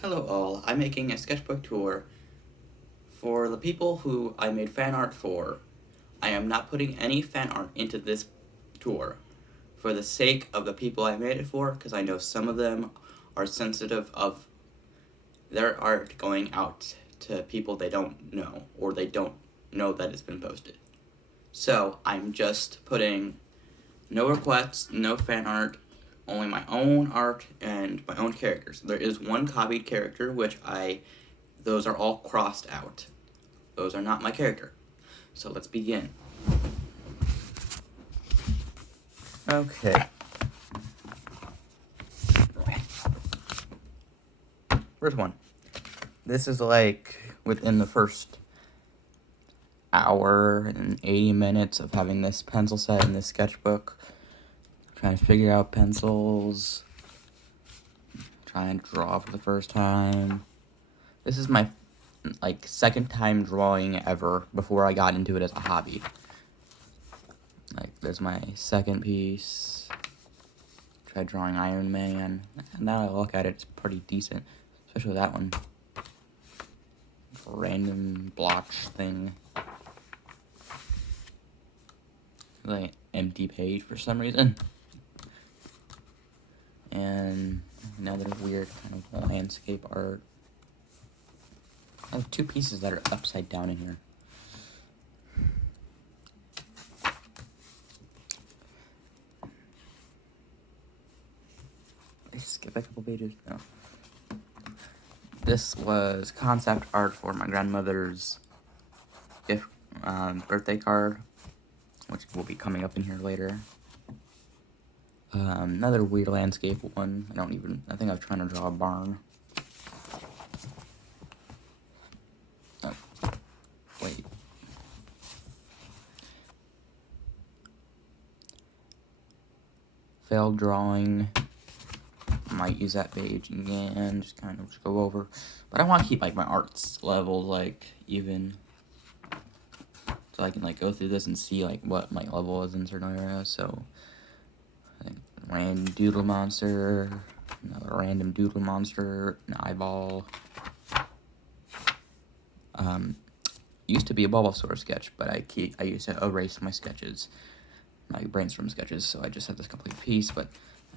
Hello all, I'm making a sketchbook tour for the people who I made fan art for. I am not putting any fan art into this tour for the sake of the people I made it for, because I know some of them are sensitive of their art going out to people they don't know, or they don't know that it's been posted. So I'm just putting no requests, no fan art, only my own art and my own characters. There is one copied character, those are all crossed out. Those are not my character. So let's begin. Okay. First one. This is like within the first hour and 80 minutes of having this pencil set and this sketchbook. Trying to figure out pencils. Trying to draw for the first time. This is my second time drawing ever before I got into it as a hobby. There's my second piece. Tried drawing Iron Man. Now I look at it, it's pretty decent. Especially that one. Random blotch thing. Empty page for some reason. And another weird kind of landscape art. I have two pieces that are upside down in here. I skip a couple pages. No. This was concept art for my grandmother's birthday card, which will be coming up in here later. Another weird landscape one. I think I was trying to draw a barn. Oh, wait. Failed drawing. Might use that page again, just kind of go over. But I want to keep my arts level even, so I can go through this and see what my level is in certain areas. So random doodle monster, another random doodle monster, an eyeball. Used to be a Bulbasaur sketch, but I used to erase my sketches, my brainstorm sketches, so I just have this complete piece. But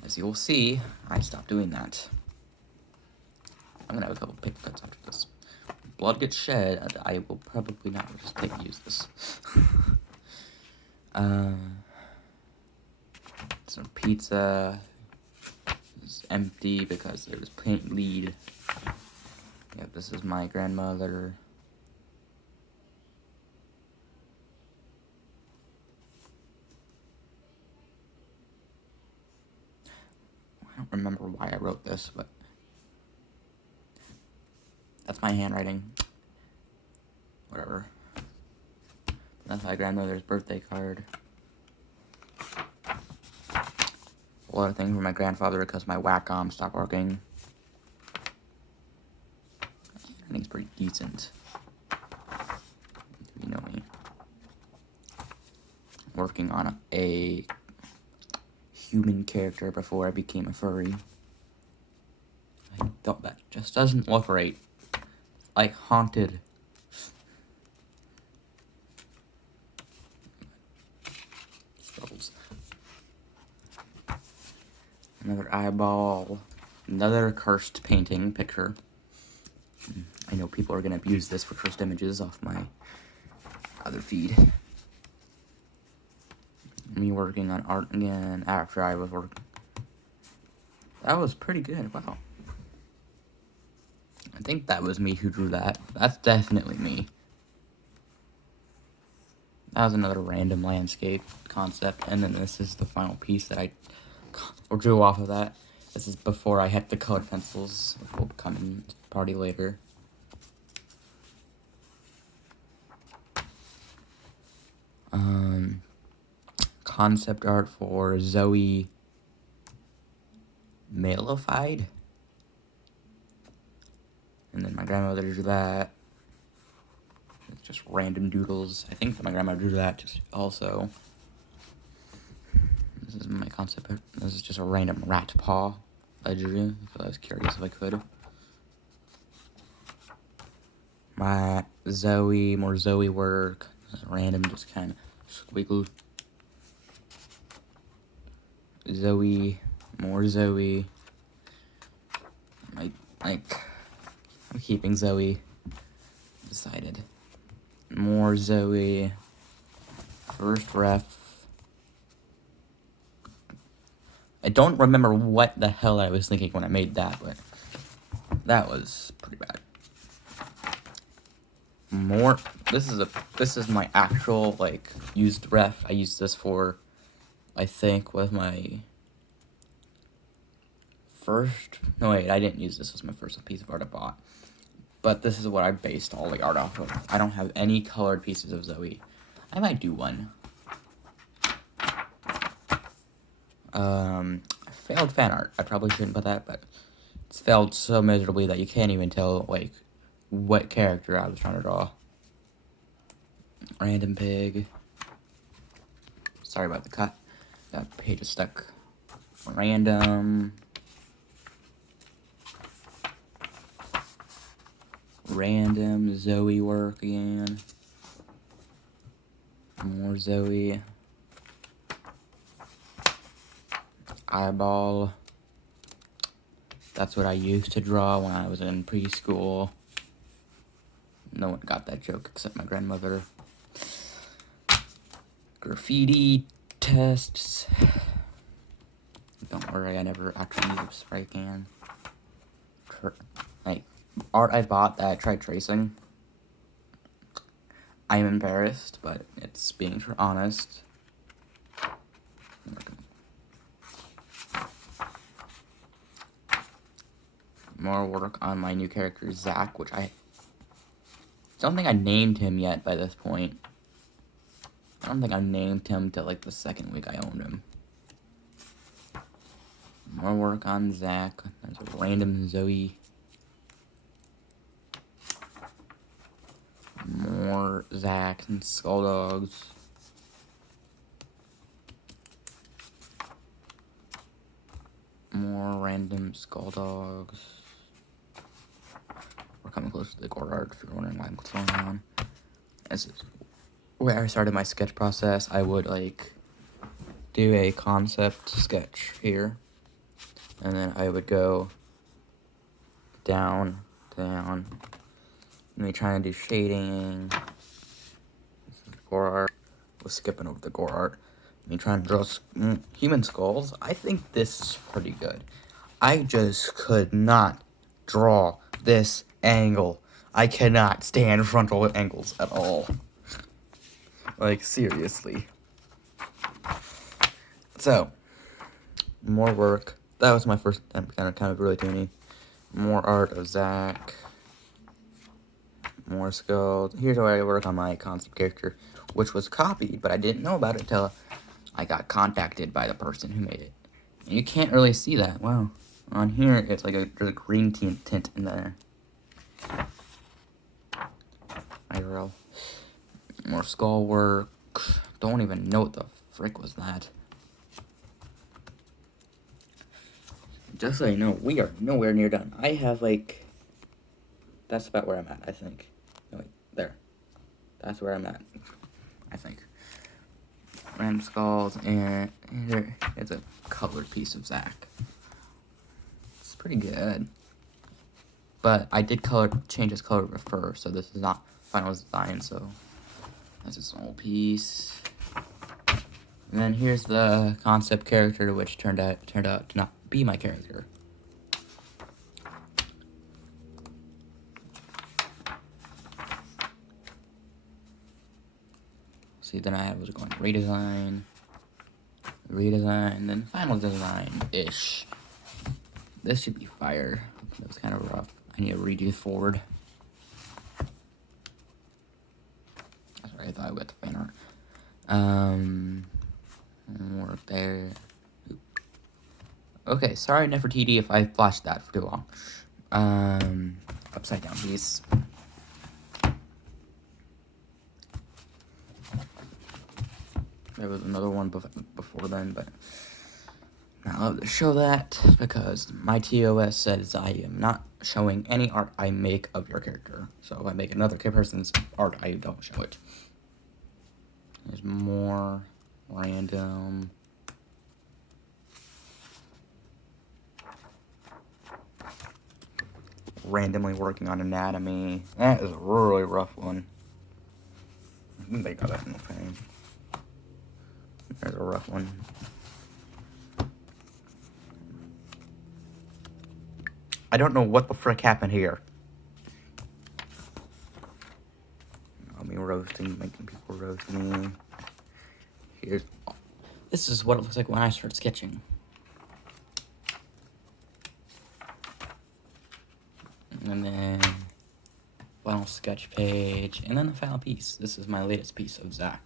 as you will see, I stopped doing that. I'm gonna have a couple paper cuts after this. Blood gets shed, I will probably not just use this. Some pizza is empty because there was paint lead. Yeah, this is my grandmother. I don't remember why I wrote this, but that's my handwriting. Whatever. That's my grandmother's birthday card. A lot of things for my grandfather because my Wacom stopped working. I think it's pretty decent. You know me. Working on a human character before I became a furry. I thought that just doesn't look right. Like haunted. Struggles. Another eyeball. Another cursed painting picture. I know people are going to abuse this for cursed images off my other feed. Me working on art again after I was working. That was pretty good. Wow. I think that was me who drew that. That's definitely me. That was another random landscape concept, and then this is the final piece that I drew off of that. This is before I had the colored pencils, which will come in the party later. Concept art for Zoe Malified. And then my grandmother drew that. It's just random doodles. I think that my grandma drew that just also. This is my concept art. This is just a random rat paw I drew, because I was curious if I could. My Zoe, more Zoe work. Random, just kind of squiggle. Zoe, more Zoe. I'm keeping Zoe. Decided. More Zoe. First ref. I don't remember what the hell I was thinking when I made that, but that was pretty bad. More. This is my actual like used ref. I used this for, I think, with my first. No wait, I didn't use this as my first piece of art I bought. But this is what I based all the art off of. I don't have any colored pieces of Zoe. I might do one. Failed fan art. I probably shouldn't put that, but it's failed so miserably that you can't even tell, like, what character I was trying to draw. Random pig. Sorry about the cut. That page is stuck. Random. Random Zoe work again. More Zoe. Eyeball. That's what I used to draw when I was in preschool. No one got that joke except my grandmother. Graffiti tests. Don't worry, I never actually used a spray can. Like, art I bought that I tried tracing. I am embarrassed, but it's being honest. More work on my new character, Zach, which I don't think I named him yet by this point. I don't think I named him till like the second week I owned him. More work on Zach. There's a random Zoe. More Zach and Skull Dogs. More random Skull Dogs. We're coming close to the core art if you're wondering what's going on. This is where I started my sketch process. I would like do a concept sketch here, and then I would go down, and me trying to do shading. This is core art. We're skipping over the core art. Me trying to draw human skulls. I think this is pretty good. I just could not draw this angle. I cannot stand frontal angles at all. Like, seriously. So, more work. That was my first attempt, kind of really toony. More art of Zach. More skulls. Here's where I work on my concept character, which was copied, but I didn't know about it until I got contacted by the person who made it. And you can't really see that. Wow. On here, it's like there's a green tint in there. IRL. More skull work. Don't even know what the frick was that. Just so you know, we are nowhere near done. I have like, that's about where I'm at, I think. No, wait, there. That's where I'm at, I think. Random skulls, and here is a colored piece of Zach. It's pretty good. But I did change his color first, so this is not final design, so that's a small piece. And then here's the concept character, which turned out to not be my character. See, then I was going redesign, then final design-ish. This should be fire. It was kind of rough. I need to redo the forward. That's right, I thought I got the fan art. Work there. Okay, sorry Nefertiti if I flashed that for too long. Upside down piece. There was another one before then, but Not allowed to show that because my TOS says I am not showing any art I make of your character. So if I make another person's art, I don't show it. There's more random. Randomly working on anatomy. That is a really rough one. I think they got that in the frame. There's a rough one. I don't know what the frick happened here. Me roasting, making people roast me. Here's. This is what it looks like when I start sketching. And then final sketch page, and then the final piece. This is my latest piece of Zach.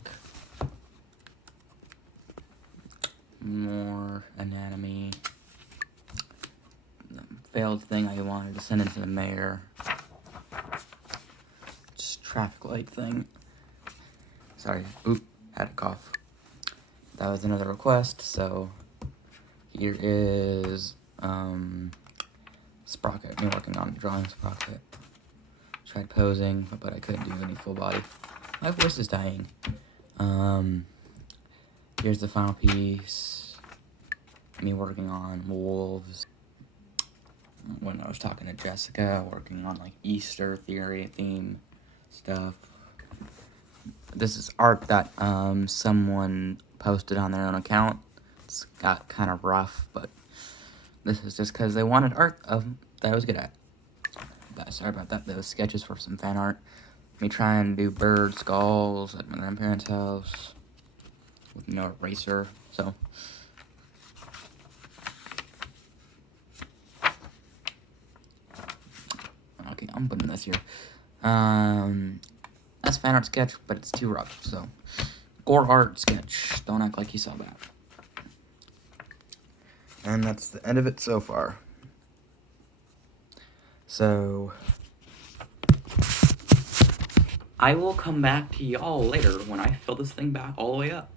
More anatomy. The failed thing I wanted to send into the mayor. Just traffic light thing. Sorry, oop, had a cough. That was another request, so here is Sprocket, me working on drawing Sprocket. Tried posing, but I couldn't do any full body. My voice is dying. Here's the final piece. Me working on wolves. When I was talking to Jessica, working on like Easter theme stuff. This is art that someone posted on their own account. It's got kind of rough, but this is just because they wanted art that I was good at. Sorry about that. Those sketches for some fan art. Me trying to do bird skulls at my grandparents' house with no eraser. So okay, I'm putting this here. That's fan art sketch, but it's too rough. So gore art sketch. Don't act like you saw that. And that's the end of it so far. So I will come back to y'all later when I fill this thing back all the way up.